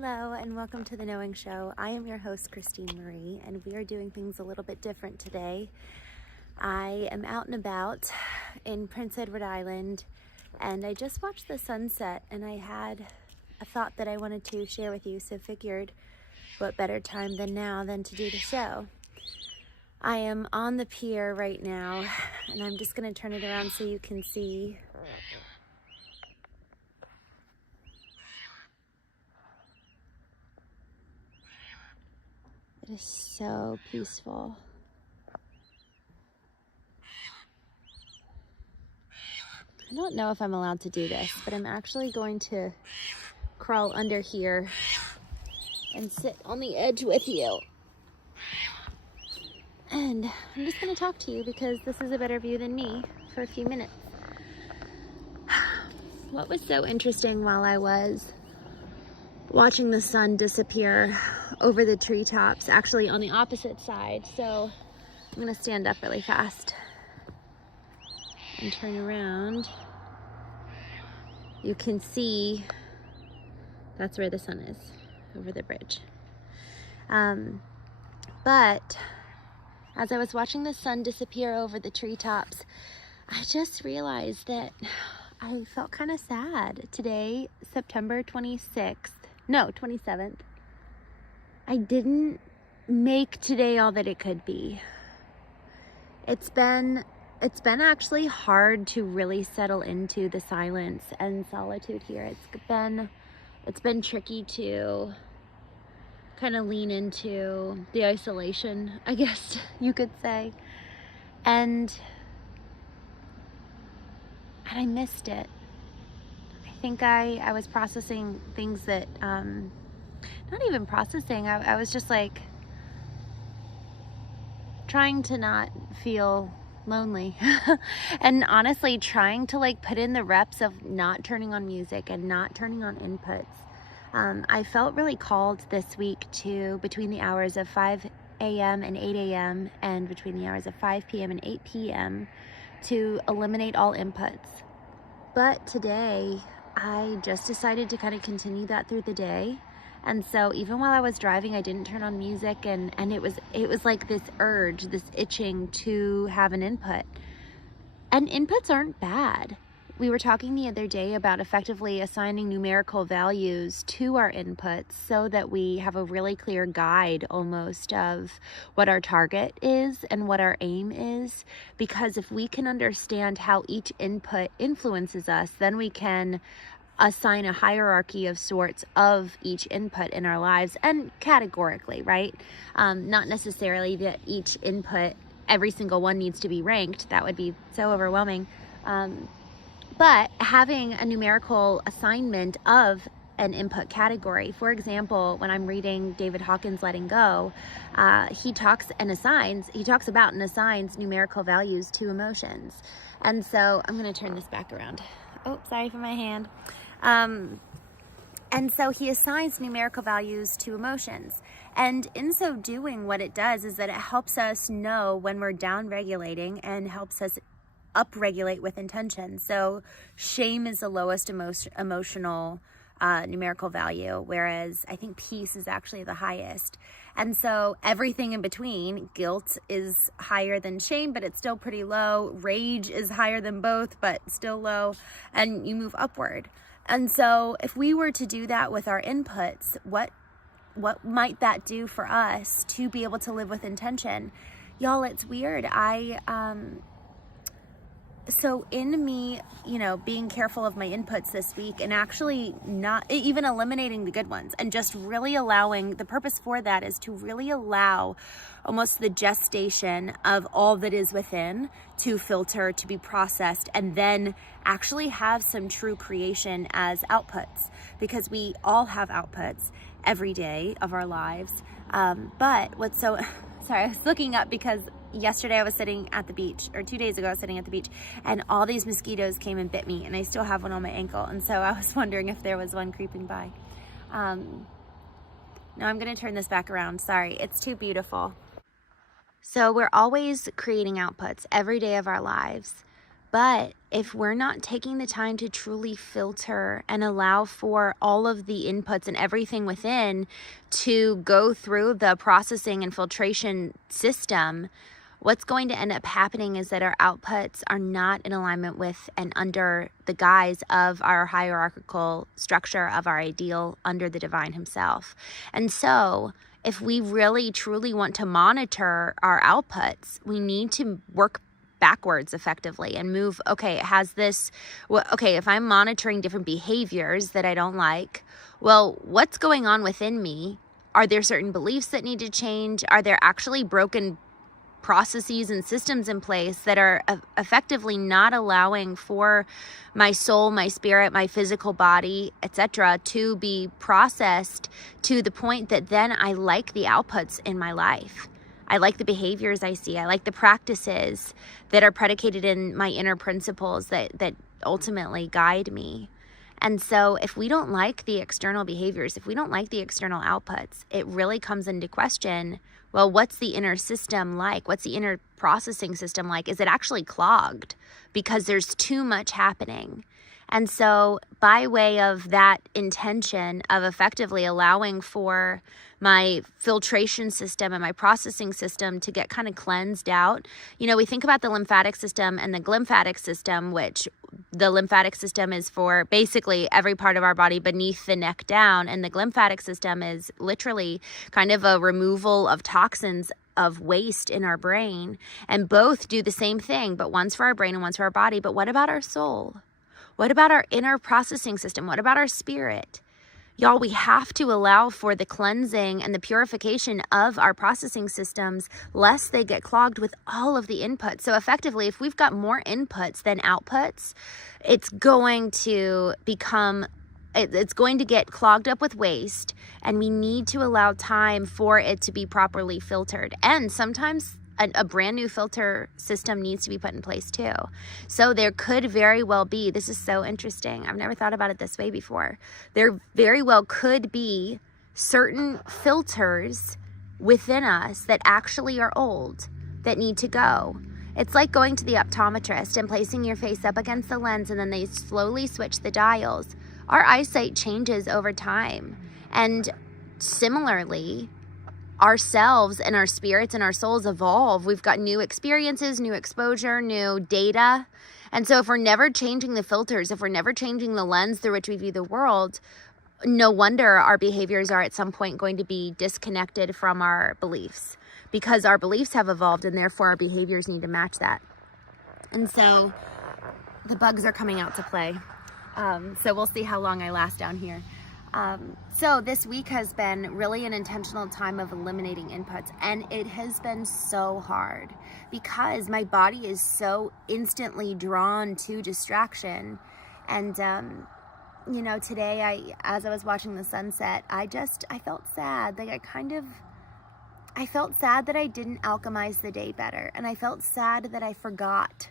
Hello and welcome to the Knowing Show. I am your host, Christine Marie, and we are doing things a little bit different today. I am out and about in Prince Edward Island, and I just watched the sunset, and I had a thought that I wanted to share with you, so figured what better time than now than to do the show. I am on the pier right now, and I'm just going to turn it around so you can see. It is so peaceful. I don't know if I'm allowed to do this, but I'm actually going to crawl under here and sit on the edge with you. And I'm just going to talk to you because this is a better view than me for a few minutes. What was so interesting while I was watching the sun disappear over the treetops, actually on the opposite side. So I'm gonna stand up really fast and turn around. You can see that's where the sun is, over the bridge. But as I was watching the sun disappear over the treetops, I just realized that I felt kind of sad. Today, September 27th, I didn't make today all that it could be. It's been actually hard to really settle into the silence and solitude here. It's been tricky to kind of lean into the isolation, I guess you could say. And I missed it. I think I was processing things that not even processing. I was just like trying to not feel lonely and honestly trying to like put in the reps of not turning on music and not turning on inputs. I felt really called this week to, between the hours of 5 a.m. and 8 a.m. and between the hours of 5 p.m. and 8 p.m. to eliminate all inputs. But today I just decided to kind of continue that through the day. And so even while I was driving, I didn't turn on music, and it was like this urge, this itching to have an input. And inputs aren't bad. We were talking the other day about effectively assigning numerical values to our inputs so that we have a really clear guide almost of what our target is and what our aim is. Because if we can understand how each input influences us, then we can assign a hierarchy of sorts of each input in our lives, and categorically, right? Not necessarily that each input, every single one needs to be ranked. That would be so overwhelming. But having a numerical assignment of an input category. For example, when I'm reading David Hawkins' Letting Go, he talks about and assigns numerical values to emotions. And so I'm going to turn this back around. Oh, sorry for my hand. And so he assigns numerical values to emotions. And in so doing, what it does is that it helps us know when we're down regulating and helps us upregulate with intention. So shame is the lowest emotional numerical value, whereas I think peace is actually the highest. And so everything in between, guilt is higher than shame, but it's still pretty low. Rage is higher than both, but still low, and you move upward. And so if we were to do that with our inputs, what might that do for us to be able to live with intention? Y'all, it's weird. So in me, being careful of my inputs this week and actually not even eliminating the good ones and just really allowing, the purpose for that is to really allow almost the gestation of all that is within to filter, to be processed, and then actually have some true creation as outputs, because we all have outputs every day of our lives. But what's so, sorry, I was looking up because yesterday I was sitting at the beach, or 2 days ago I was sitting at the beach, and all these mosquitoes came and bit me, and I still have one on my ankle, and so I was wondering if there was one creeping by. Now I'm going to turn this back around. Sorry, it's too beautiful. So we're always creating outputs every day of our lives. But if we're not taking the time to truly filter and allow for all of the inputs and everything within to go through the processing and filtration system, what's going to end up happening is that our outputs are not in alignment with and under the guise of our hierarchical structure of our ideal under the divine himself. And so if we really truly want to monitor our outputs, we need to work backwards effectively and move, okay, if I'm monitoring different behaviors that I don't like, well, what's going on within me? Are there certain beliefs that need to change? Are there actually broken processes and systems in place that are effectively not allowing for my soul, my spirit, my physical body, etc., to be processed to the point that then I like the outputs in my life? I like the behaviors I see. I like the practices that are predicated in my inner principles that ultimately guide me. And so if we don't like the external behaviors, if we don't like the external outputs, it really comes into question, well, what's the inner system like? What's the inner processing system like? Is it actually clogged because there's too much happening? And so by way of that intention of effectively allowing for my filtration system and my processing system to get kind of cleansed out, we think about the lymphatic system and the glymphatic system, which the lymphatic system is for basically every part of our body beneath the neck down. And the glymphatic system is literally kind of a removal of toxins of waste in our brain. And both do the same thing, but one's for our brain and one's for our body. But what about our soul? What about our inner processing system? What about our spirit? Y'all, we have to allow for the cleansing and the purification of our processing systems, lest they get clogged with all of the inputs. So effectively, if we've got more inputs than outputs, it's going to get clogged up with waste, and we need to allow time for it to be properly filtered. And sometimes a brand new filter system needs to be put in place too. So there could very well be, this is so interesting, I've never thought about it this way before. There very well could be certain filters within us that actually are old, that need to go. It's like going to the optometrist and placing your face up against the lens, and then they slowly switch the dials. Our eyesight changes over time. And similarly, ourselves and our spirits and our souls evolve. We've got new experiences, new exposure, new data. And so if we're never changing the filters, if we're never changing the lens through which we view the world, no wonder our behaviors are at some point going to be disconnected from our beliefs, because our beliefs have evolved and therefore our behaviors need to match that. And so the bugs are coming out to play. So we'll see how long I last down here. So this week has been really an intentional time of eliminating inputs, and it has been so hard because my body is so instantly drawn to distraction. And, today as I was watching the sunset, I felt sad. Like I felt sad that I didn't alchemize the day better. And I felt sad that I forgot.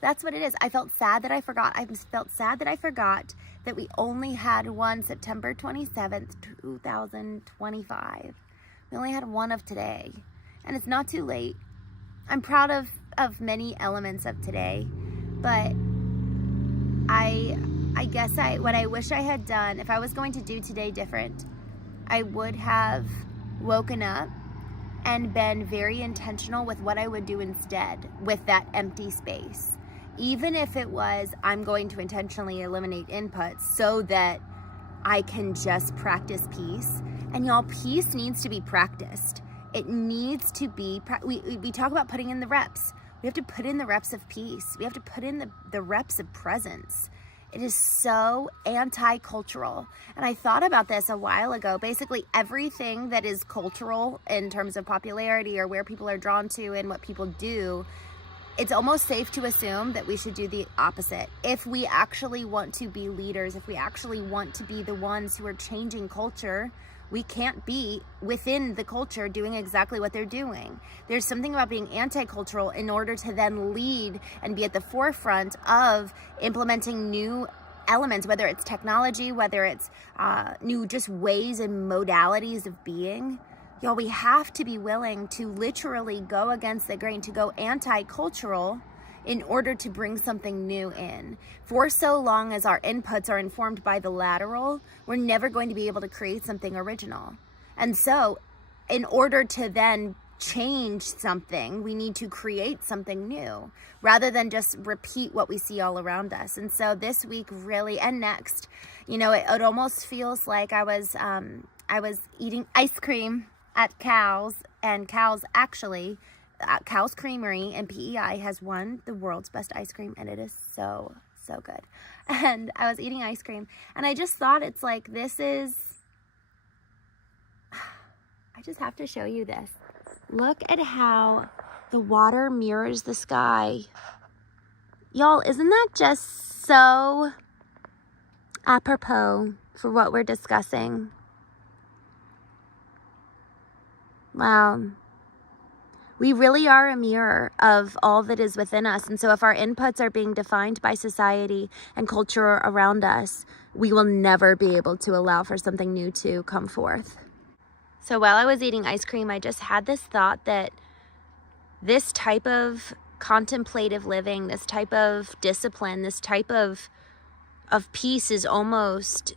That's what it is. I felt sad that I forgot. I felt sad that I forgot that we only had one September 27th, 2025. We only had one of today. And it's not too late. I'm proud of many elements of today. But I guess what I wish I had done, if I was going to do today different, I would have woken up and been very intentional with what I would do instead with that empty space. Even if it was, I'm going to intentionally eliminate inputs so that I can just practice peace. And y'all, peace needs to be practiced. It needs to be, we talk about putting in the reps. We have to put in the reps of peace. We have to put in the reps of presence. It is so anti-cultural. And I thought about this a while ago. Basically, everything that is cultural in terms of popularity or where people are drawn to and what people do, it's almost safe to assume that we should do the opposite. If we actually want to be leaders, if we actually want to be the ones who are changing culture, we can't be within the culture doing exactly what they're doing. There's something about being anti-cultural in order to then lead and be at the forefront of implementing new elements, whether it's technology, whether it's new just ways and modalities of being. Y'all, we have to be willing to literally go against the grain, to go anti-cultural in order to bring something new in. For so long as our inputs are informed by the lateral, we're never going to be able to create something original. And so in order to then change something, we need to create something new rather than just repeat what we see all around us. And so this week really, and next, you know, it almost feels like I was eating ice cream at 𝐤𝐢𝐥𝐲, and 𝐤𝐢𝐥𝐲 actually, 𝐤𝐢𝐥𝐲 Creamery in PEI has won the world's best ice cream, and it is so good. And I was eating ice cream, and I just thought, it's like, this is, I just have to show you this. Look at how the water mirrors the sky. Y'all, isn't that just so apropos for what we're discussing? Wow. We really are a mirror of all that is within us. And so if our inputs are being defined by society and culture around us, we will never be able to allow for something new to come forth. So while I was eating ice cream, I just had this thought that this type of contemplative living, this type of discipline, this type of peace is almost,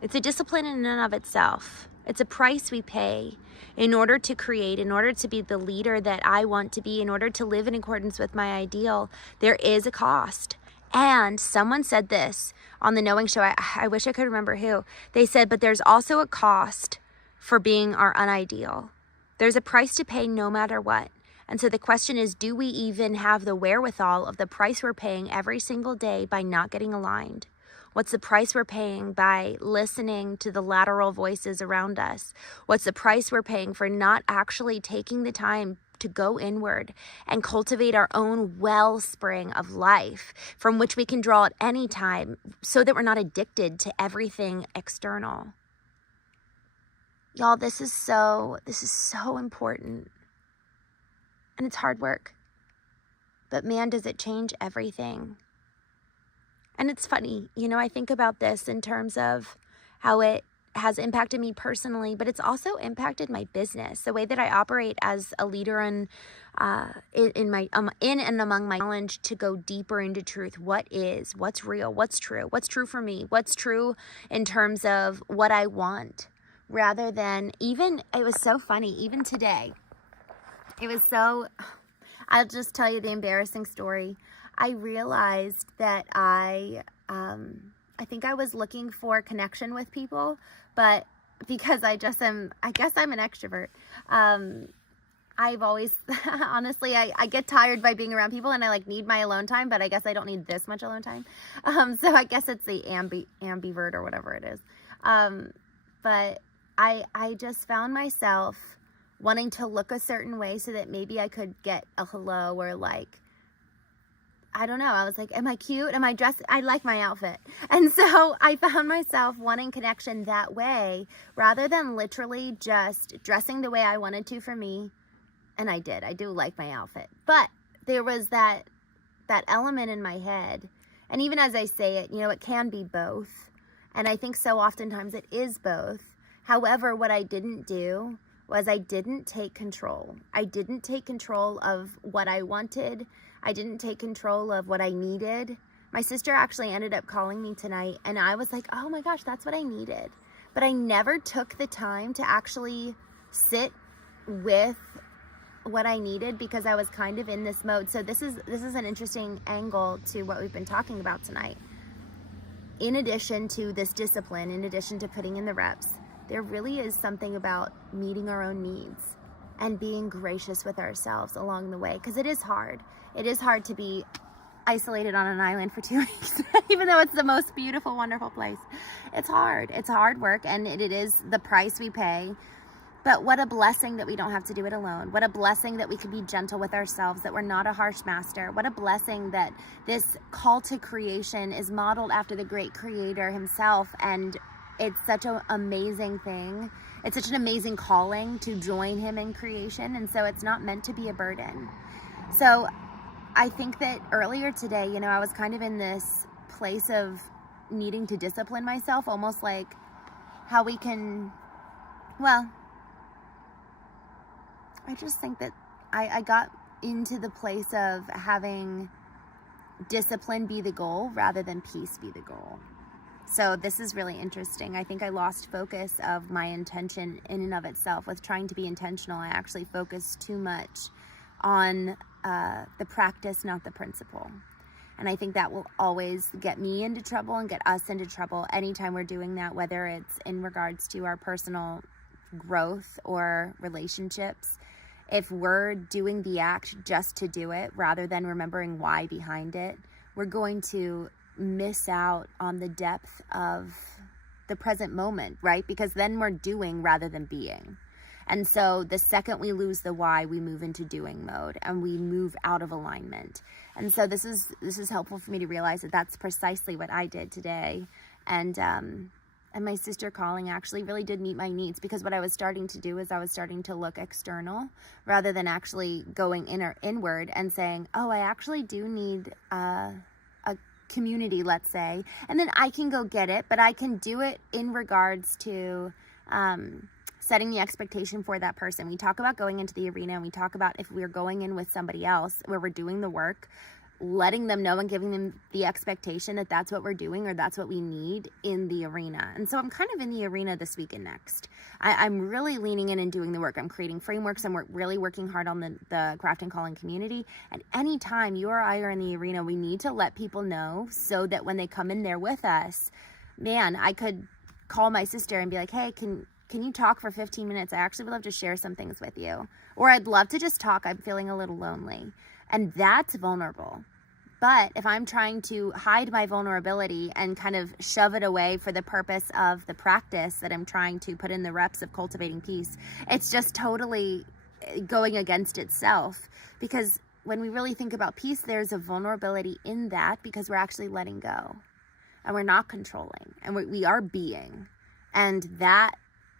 it's a discipline in and of itself. It's a price we pay in order to create, in order to be the leader that I want to be, in order to live in accordance with my ideal. There is a cost. And someone said this on the Knowing Show. I wish I could remember who. They said, but there's also a cost for being our unideal. There's a price to pay no matter what. And so the question is, do we even have the wherewithal of the price we're paying every single day by not getting aligned? What's the price we're paying by listening to the lateral voices around us? What's the price we're paying for not actually taking the time to go inward and cultivate our own wellspring of life from which we can draw at any time so that we're not addicted to everything external? Y'all, this is so important. And it's hard work. But man, does it change everything. And it's funny, you know, I think about this in terms of how it has impacted me personally, but it's also impacted my business, the way that I operate as a leader in and among my challenge to go deeper into truth. What's real, what's true for me, what's true in terms of what I want, rather than even, it was so funny, even today, I'll just tell you the embarrassing story. I realized that I think I was looking for connection with people, but because I guess I'm an extrovert. I've always, honestly, I get tired by being around people, and I need my alone time, but I guess I don't need this much alone time. So I guess it's the ambivert or whatever it is. But I just found myself wanting to look a certain way so that maybe I could get a hello, or I don't know. I was like, am I cute? Am I dressed? I like my outfit. And so I found myself wanting connection that way rather than literally just dressing the way I wanted to for me. And I do like my outfit. But there was that element in my head. And even as I say it, you know, it can be both. And I think so oftentimes it is both. However, what I didn't do was I didn't take control. I didn't take control of what I wanted. I didn't take control of what I needed. My sister actually ended up calling me tonight, and I was like, oh my gosh, that's what I needed. But I never took the time to actually sit with what I needed because I was kind of in this mode. So this is an interesting angle to what we've been talking about tonight. In addition to this discipline, in addition to putting in the reps, there really is something about meeting our own needs and being gracious with ourselves along the way, because it is hard. It is hard to be isolated on an island for 2 weeks, even though it's the most beautiful, wonderful place. It's hard. It's hard work, and it is the price we pay. But what a blessing that we don't have to do it alone. What a blessing that we can be gentle with ourselves, that we're not a harsh master. What a blessing that this call to creation is modeled after the great creator himself, and it's such an amazing thing. It's such an amazing calling to join him in creation, and so it's not meant to be a burden. So I think that earlier today, you know, I was kind of in this place of needing to discipline myself, almost like how we can, well, I just think that I got into the place of having discipline be the goal rather than peace be the goal. So this is really interesting. I think I lost focus of my intention in and of itself. With trying to be intentional, I actually focused too much on the practice, not the principle. And I think that will always get me into trouble and get us into trouble anytime we're doing that, whether it's in regards to our personal growth or relationships. If we're doing the act just to do it rather than remembering why behind it, we're going to miss out on the depth of the present moment, right? Because then we're doing rather than being. And so the second we lose the why, we move into doing mode and we move out of alignment. And so this is helpful for me to realize that that's precisely what I did today. And my sister calling actually really did meet my needs, because what I was starting to do is I was starting to look external rather than actually going inward and saying, oh, I actually do need a community, let's say, and then I can go get it, but I can do it in regards to setting the expectation for that person. We talk about going into the arena, and we talk about if we're going in with somebody else where we're doing the work, letting them know and giving them the expectation that that's what we're doing or that's what we need in the arena. And so I'm kind of in the arena this week and next. I'm really leaning in and doing the work. I'm creating frameworks. I'm really working hard on the craft and calling community. And anytime you or I are in the arena, we need to let people know so that when they come in there with us, man, I could call my sister and be like, hey, can you talk for 15 minutes? I actually would love to share some things with you. Or I'd love to just talk. I'm feeling a little lonely. And that's vulnerable. But if I'm trying to hide my vulnerability and kind of shove it away for the purpose of the practice that I'm trying to put in the reps of cultivating peace, it's just totally going against itself. Because when we really think about peace, there's a vulnerability in that, because we're actually letting go and we're not controlling and we are being. And that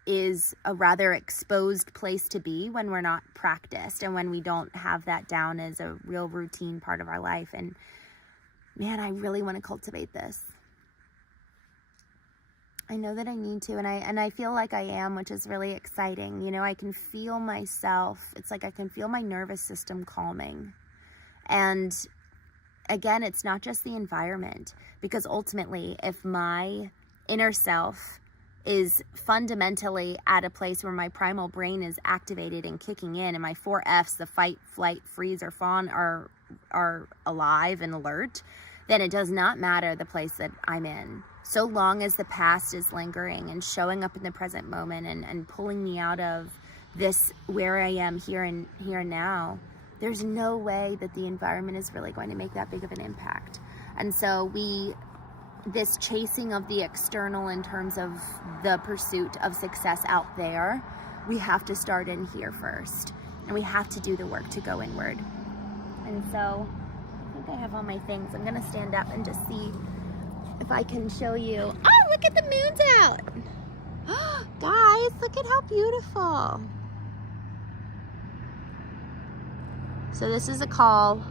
is a rather exposed place to be when we're not practiced and when we don't have that down as a real routine part of our life. And man, I really want to cultivate this. I know that I need to, and I feel like I am, which is really exciting. You know, I can feel myself. It's like I can feel my nervous system calming. And again, it's not just the environment, because ultimately, if my inner self is fundamentally at a place where my primal brain is activated and kicking in, and my 4 F's, the fight, flight, freeze, or fawn, are alive and alert, then it does not matter the place that I'm in. So long as the past is lingering and showing up in the present moment and pulling me out of this where I am here and now, there's no way that the environment is really going to make that big of an impact. And so this chasing of the external in terms of the pursuit of success out there, we have to start in here first, and we have to do the work to go inward. And so I think I have all my things. I'm gonna stand up and just see if I can show you. Oh, look at the moon's out. Guys, look at how beautiful. So this is a call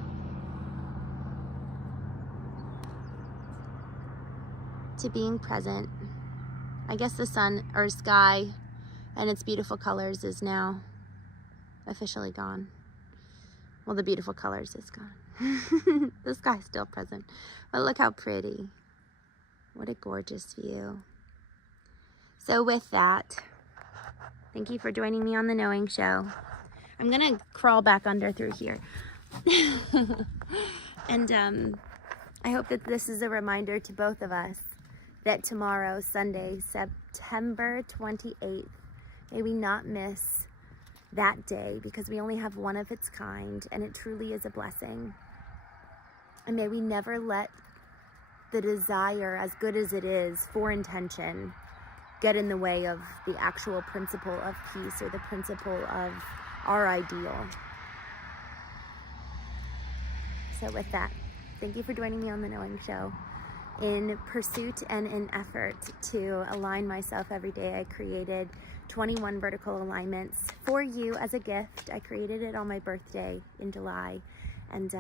to being present. I guess the sun or sky and its beautiful colors is now officially gone. Well, the beautiful colors is gone. The sky's still present, but look how pretty. What a gorgeous view. So with that, thank you for joining me on the Knowing Show. I'm gonna crawl back under through here. And I hope that this is a reminder to both of us that tomorrow, Sunday, September 28th, may we not miss that day, because we only have one of its kind, and it truly is a blessing. And may we never let the desire, as good as it is, for intention, get in the way of the actual principle of peace or the principle of our ideal. So with that, thank you for joining me on the Knowing Show. In pursuit and in effort to align myself every day, I created 21 vertical alignments for you as a gift. I created it on my birthday in July. And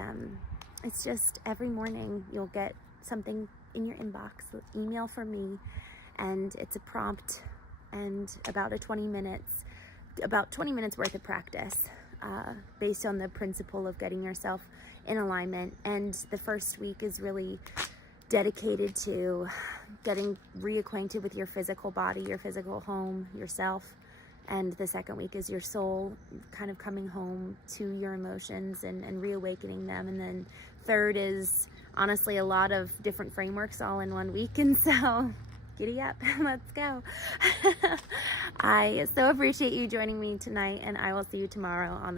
it's just every morning you'll get something in your inbox, email from me, and it's a prompt and about 20 minutes worth of practice. based on the principle of getting yourself in alignment. And the first week is really dedicated to getting reacquainted with your physical body, your physical home, yourself. And the second week is your soul kind of coming home to your emotions and reawakening them. And then third is honestly a lot of different frameworks all in one week. And so giddy up, let's go. I so appreciate you joining me tonight, and I will see you tomorrow on the